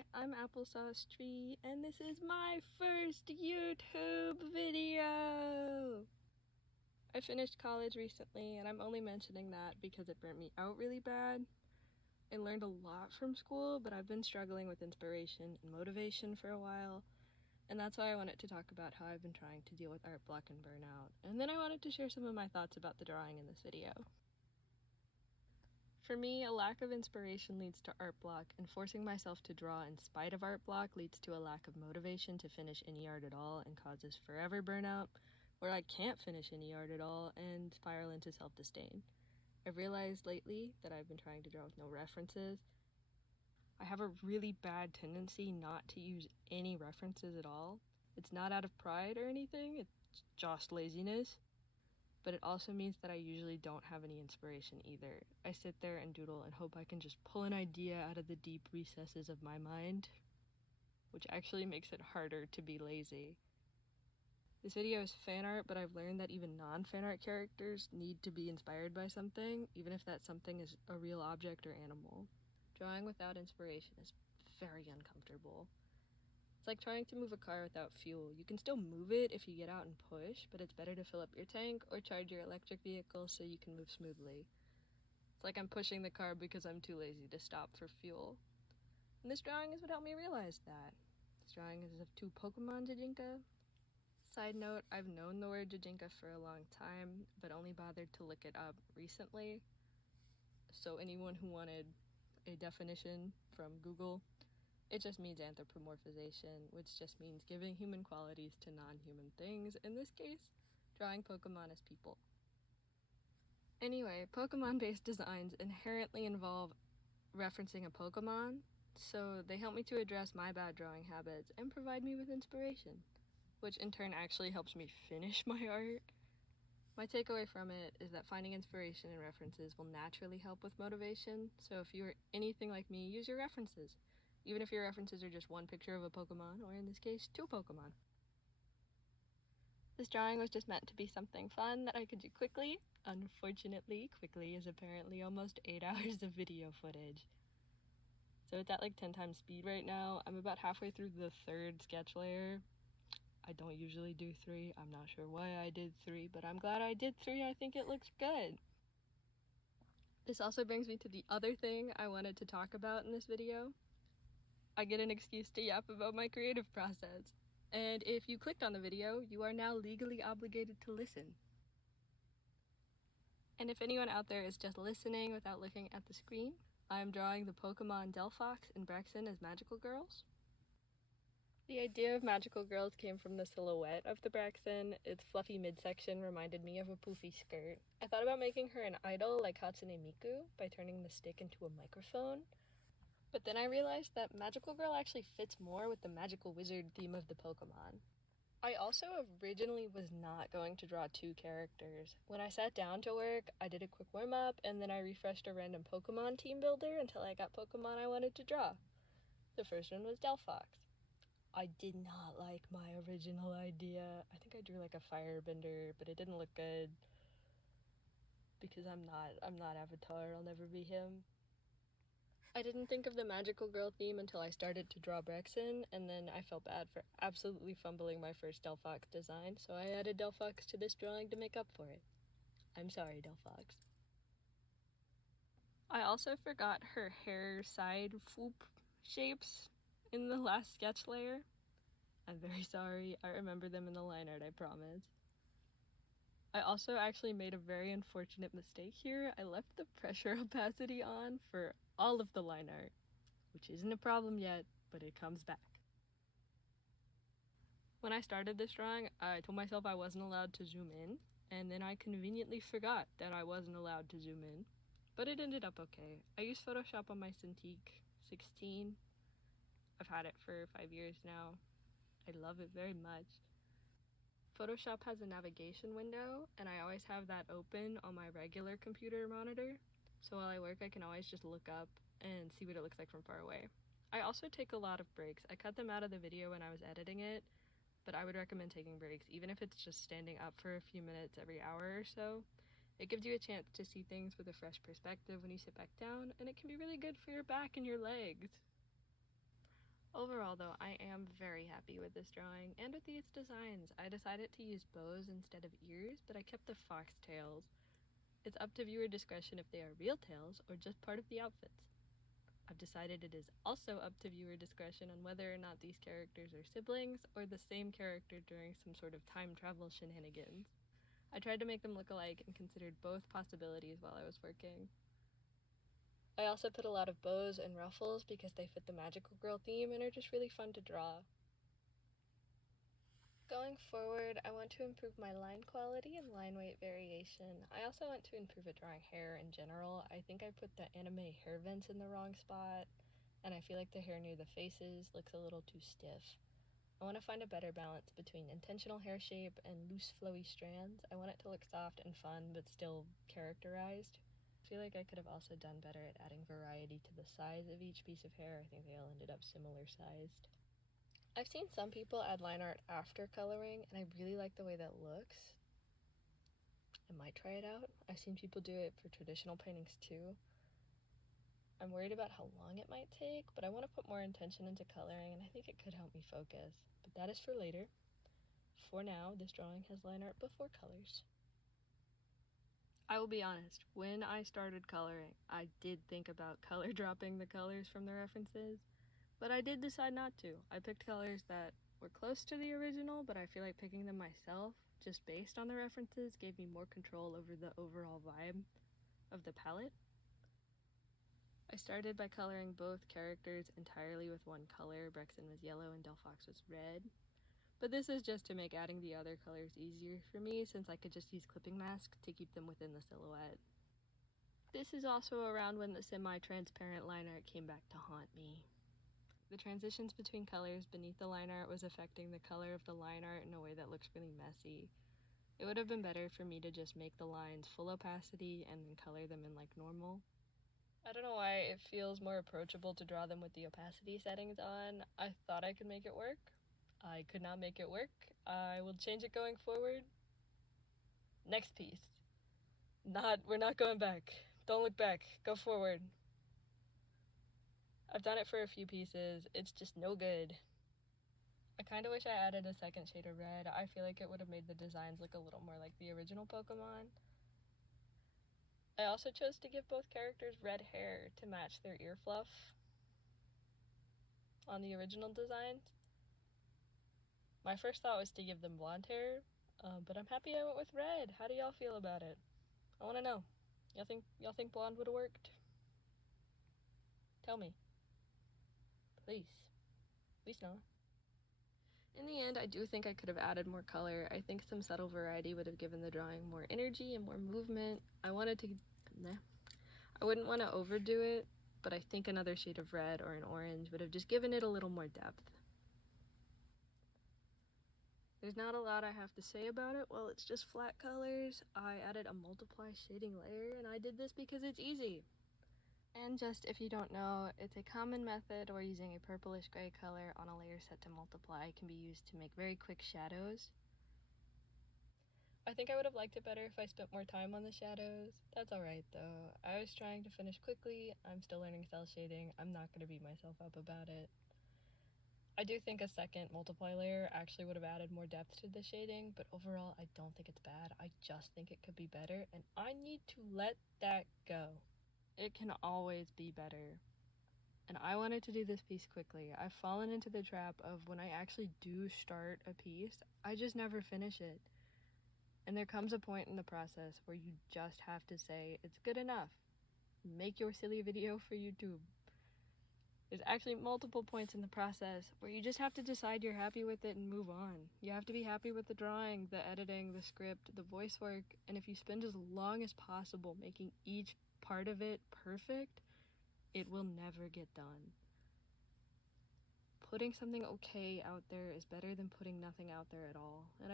Hi, I'm Applesauce Tree, and this is my first YouTube video! I finished college recently, and I'm only mentioning that because it burnt me out really bad. I learned a lot from school, but I've been struggling with inspiration and motivation for a while, and that's why I wanted to talk about how I've been trying to deal with art block and burnout, and then I wanted to share some of my thoughts about the drawing in this video. For me, a lack of inspiration leads to art block, and forcing myself to draw in spite of art block leads to a lack of motivation to finish any art at all and causes forever burnout, where I can't finish any art at all and spiral into self-disdain. I've realized lately that I've been trying to draw with no references. I have a really bad tendency not to use any references at all. It's not out of pride or anything, it's just laziness. But it also means that I usually don't have any inspiration either. I sit there and doodle and hope I can just pull an idea out of the deep recesses of my mind, which actually makes it harder to be lazy. This video is fan art, but I've learned that even non-fan art characters need to be inspired by something, even if that something is a real object or animal. Drawing without inspiration is very uncomfortable. It's like trying to move a car without fuel. You can still move it if you get out and push, but it's better to fill up your tank or charge your electric vehicle so you can move smoothly. It's like I'm pushing the car because I'm too lazy to stop for fuel. And this drawing is what helped me realize that. This drawing is of two Pokemon gijinka. Side note, I've known the word gijinka for a long time, but only bothered to look it up recently. So anyone who wanted a definition from Google, it just means anthropomorphization, which just means giving human qualities to non-human things, in this case, drawing Pokemon as people. Anyway, Pokemon-based designs inherently involve referencing a Pokemon, so they help me to address my bad drawing habits and provide me with inspiration, which in turn actually helps me finish my art. My takeaway from it is that finding inspiration in references will naturally help with motivation, so if you're anything like me, use your references. Even if your references are just one picture of a Pokemon, or in this case, two Pokemon. This drawing was just meant to be something fun that I could do quickly. Unfortunately, quickly is apparently almost 8 hours of video footage. So it's at like 10 times speed right now. I'm about halfway through the third sketch layer. I don't usually do 3. I'm not sure why I did 3, but I'm glad I did 3. I think it looks good. This also brings me to the other thing I wanted to talk about in this video. I get an excuse to yap about my creative process. And if you clicked on the video, you are now legally obligated to listen. And if anyone out there is just listening without looking at the screen, I'm drawing the Pokemon Delphox and Braixen as magical girls. The idea of magical girls came from the silhouette of the Braixen. Its fluffy midsection reminded me of a poofy skirt. I thought about making her an idol like Hatsune Miku by turning the stick into a microphone. But then I realized that Magical Girl actually fits more with the magical wizard theme of the Pokemon. I also originally was not going to draw 2 characters. When I sat down to work, I did a quick warm-up, and then I refreshed a random Pokemon team builder until I got Pokemon I wanted to draw. The first one was Delphox. I did not like my original idea. I think I drew like a firebender, but it didn't look good. Because I'm not Avatar, I'll never be him. I didn't think of the magical girl theme until I started to draw Braixen, and then I felt bad for absolutely fumbling my first Delphox design, so I added Delphox to this drawing to make up for it. I'm sorry, Delphox. I also forgot her hair side swoop shapes in the last sketch layer. I'm very sorry, I remember them in the line art, I promise. I also actually made a very unfortunate mistake here. I left the pressure opacity on for all of the line art, which isn't a problem yet, but it comes back. When I started this drawing, I told myself I wasn't allowed to zoom in, and then I conveniently forgot that I wasn't allowed to zoom in, but it ended up okay. I use Photoshop on my Cintiq 16. I've had it for 5 years now. I love it very much. Photoshop has a navigation window, and I always have that open on my regular computer monitor, so while I work I can always just look up and see what it looks like from far away. I also take a lot of breaks. I cut them out of the video when I was editing it, but I would recommend taking breaks, even if it's just standing up for a few minutes every hour or so. It gives you a chance to see things with a fresh perspective when you sit back down, and it can be really good for your back and your legs. Overall though, I am very happy with this drawing and with these designs. I decided to use bows instead of ears, but I kept the fox tails. It's up to viewer discretion if they are real tails or just part of the outfits. I've decided it is also up to viewer discretion on whether or not these characters are siblings or the same character during some sort of time travel shenanigans. I tried to make them look alike and considered both possibilities while I was working. I also put a lot of bows and ruffles because they fit the magical girl theme and are just really fun to draw. Going forward, I want to improve my line quality and line weight variation. I also want to improve at drawing hair in general. I think I put the anime hair vents in the wrong spot, and I feel like the hair near the faces looks a little too stiff. I want to find a better balance between intentional hair shape and loose flowy strands. I want it to look soft and fun, but still characterized. I feel like I could have also done better at adding variety to the size of each piece of hair. I think they all ended up similar sized. I've seen some people add line art after coloring, and I really like the way that looks. I might try it out. I've seen people do it for traditional paintings too. I'm worried about how long it might take, but I want to put more intention into coloring, and I think it could help me focus. But that is for later. For now, this drawing has line art before colors. I will be honest, when I started coloring, I did think about color dropping the colors from the references, but I did decide not to. I picked colors that were close to the original, but I feel like picking them myself, just based on the references, gave me more control over the overall vibe of the palette. I started by coloring both characters entirely with one color. Braixen was yellow and Delphox was red. But this is just to make adding the other colors easier for me, since I could just use clipping masks to keep them within the silhouette. This is also around when the semi-transparent line art came back to haunt me. The transitions between colors beneath the line art was affecting the color of the line art in a way that looks really messy. It would have been better for me to just make the lines full opacity and then color them in like normal. I don't know why it feels more approachable to draw them with the opacity settings on. I thought I could make it work. I could not make it work. I will change it going forward. Next piece. We're not going back. Don't look back. Go forward. I've done it for a few pieces. It's just no good. I kind of wish I added a second shade of red. I feel like it would have made the designs look a little more like the original Pokemon. I also chose to give both characters red hair to match their ear fluff on the original designs. My first thought was to give them blonde hair, but I'm happy I went with red. How do y'all feel about it? I want to know. Y'all think blonde would have worked? Tell me. Please. Please no. In the end, I do think I could have added more color. I think some subtle variety would have given the drawing more energy and more movement. I wouldn't want to overdo it, but I think another shade of red or an orange would have just given it a little more depth. There's not a lot I have to say about it. Well, it's just flat colors. I added a multiply shading layer, and I did this because it's easy. And just if you don't know, it's a common method where using a purplish gray color on a layer set to multiply can be used to make very quick shadows. I think I would have liked it better if I spent more time on the shadows. That's alright though. I was trying to finish quickly. I'm still learning cell shading. I'm not going to beat myself up about it. I do think a second multiply layer actually would have added more depth to the shading, but overall I don't think it's bad. I just think it could be better, and I need to let that go. It can always be better. And I wanted to do this piece quickly. I've fallen into the trap of when I actually do start a piece, I just never finish it. And there comes a point in the process where you just have to say, it's good enough. Make your silly video for YouTube. There's actually multiple points in the process where you just have to decide you're happy with it and move on. You have to be happy with the drawing, the editing, the script, the voice work, and if you spend as long as possible making each part of it perfect, it will never get done. Putting something okay out there is better than putting nothing out there at all. And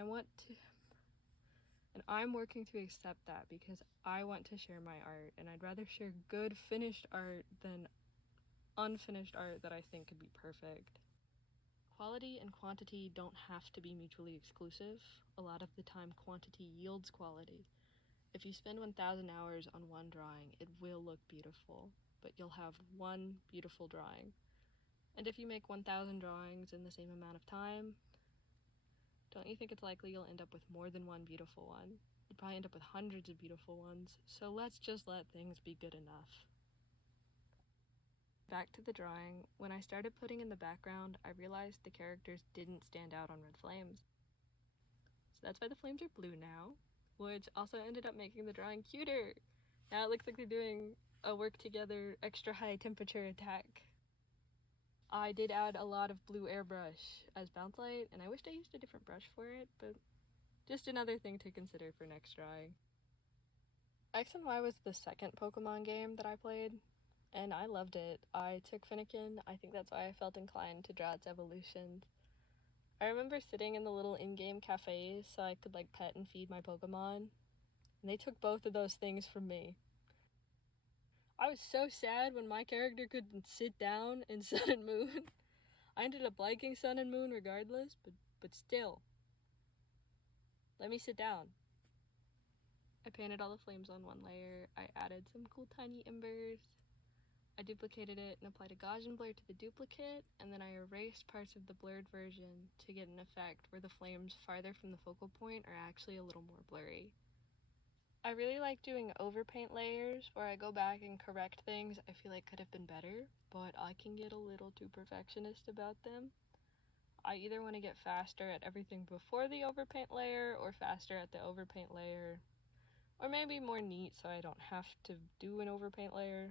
I'm working to accept that because I want to share my art, and I'd rather share good finished art than unfinished art that I think could be perfect. Quality and quantity don't have to be mutually exclusive. A lot of the time, quantity yields quality. If you spend 1,000 hours on one drawing, it will look beautiful, but you'll have one beautiful drawing. And if you make 1,000 drawings in the same amount of time, don't you think it's likely you'll end up with more than one beautiful one? You'll probably end up with hundreds of beautiful ones, so let's just let things be good enough. Back to the drawing, when I started putting in the background, I realized the characters didn't stand out on red flames. So that's why the flames are blue now, which also ended up making the drawing cuter. Now it looks like they're doing a work together extra high temperature attack. I did add a lot of blue airbrush as bounce light, and I wished I used a different brush for it, but just another thing to consider for next drawing. X and Y was the second Pokemon game that I played, and I loved it. I took Finnegan. I think that's why I felt inclined to draw its evolutions. I remember sitting in the little in-game cafes so I could like pet and feed my Pokemon, and they took both of those things from me. I was so sad when my character couldn't sit down in Sun and Moon. I ended up liking Sun and Moon regardless, but still. Let me sit down. I painted all the flames on one layer. I added some cool tiny embers. I duplicated it and applied a Gaussian blur to the duplicate, and then I erased parts of the blurred version to get an effect where the flames farther from the focal point are actually a little more blurry. I really like doing overpaint layers where I go back and correct things I feel like could have been better, but I can get a little too perfectionist about them. I either want to get faster at everything before the overpaint layer or faster at the overpaint layer, or maybe more neat so I don't have to do an overpaint layer.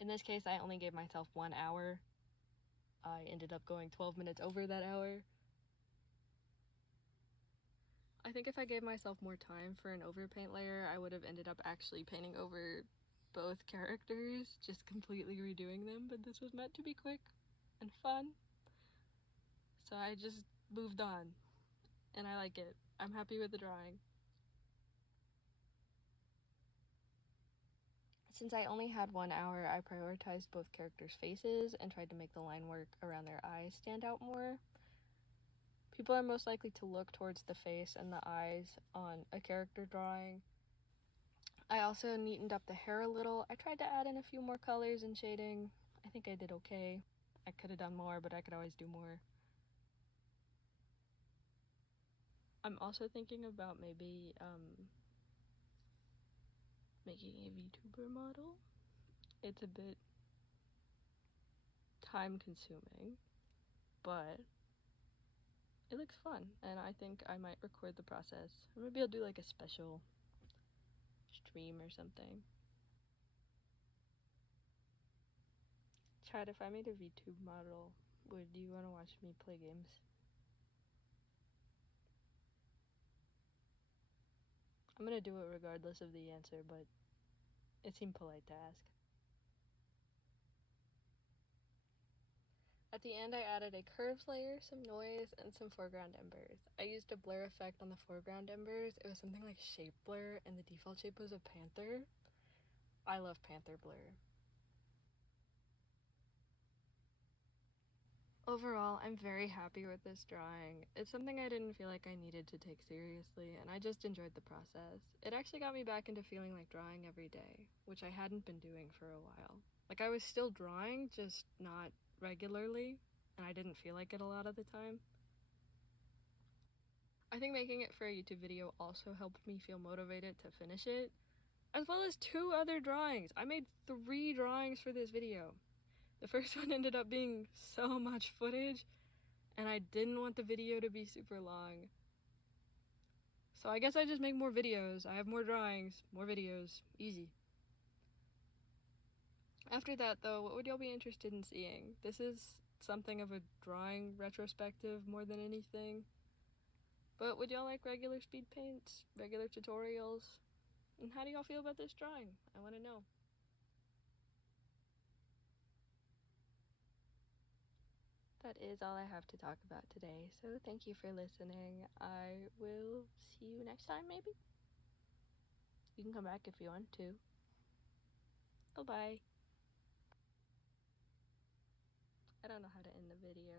In this case, I only gave myself 1 hour. I ended up going 12 minutes over that hour. I think if I gave myself more time for an overpaint layer, I would have ended up actually painting over both characters, just completely redoing them, but this was meant to be quick and fun. So I just moved on, and I like it. I'm happy with the drawing. Since I only had 1 hour, I prioritized both characters' faces and tried to make the line work around their eyes stand out more. People are most likely to look towards the face and the eyes on a character drawing. I also neatened up the hair a little. I tried to add in a few more colors and shading. I think I did okay. I could have done more, but I could always do more. I'm also thinking about maybe making a VTuber model. It's a bit time consuming, but it looks fun, and I think I might record the process. Or maybe I'll do like a special stream or something. Chad, if I made a VTube model, would you want to watch me play games? I'm gonna do it regardless of the answer, but it seemed polite to ask. At the end, I added a curves layer, some noise, and some foreground embers. I used a blur effect on the foreground embers. It was something like shape blur, and the default shape was a panther. I love panther blur. Overall, I'm very happy with this drawing. It's something I didn't feel like I needed to take seriously, and I just enjoyed the process. It actually got me back into feeling like drawing every day, which I hadn't been doing for a while. Like, I was still drawing, just not regularly, and I didn't feel like it a lot of the time. I think making it for a YouTube video also helped me feel motivated to finish it, as well as 2 other drawings. I made 3 drawings for this video. The first one ended up being so much footage, and I didn't want the video to be super long. So I guess I just make more videos. I have more drawings, more videos, easy. After that though, what would y'all be interested in seeing? This is something of a drawing retrospective more than anything. But would y'all like regular speed paints, regular tutorials? And how do y'all feel about this drawing? I want to know. That is all I have to talk about today, so thank you for listening. I will see you next time, maybe? You can come back if you want to. Bye-bye. I don't know how to end the video.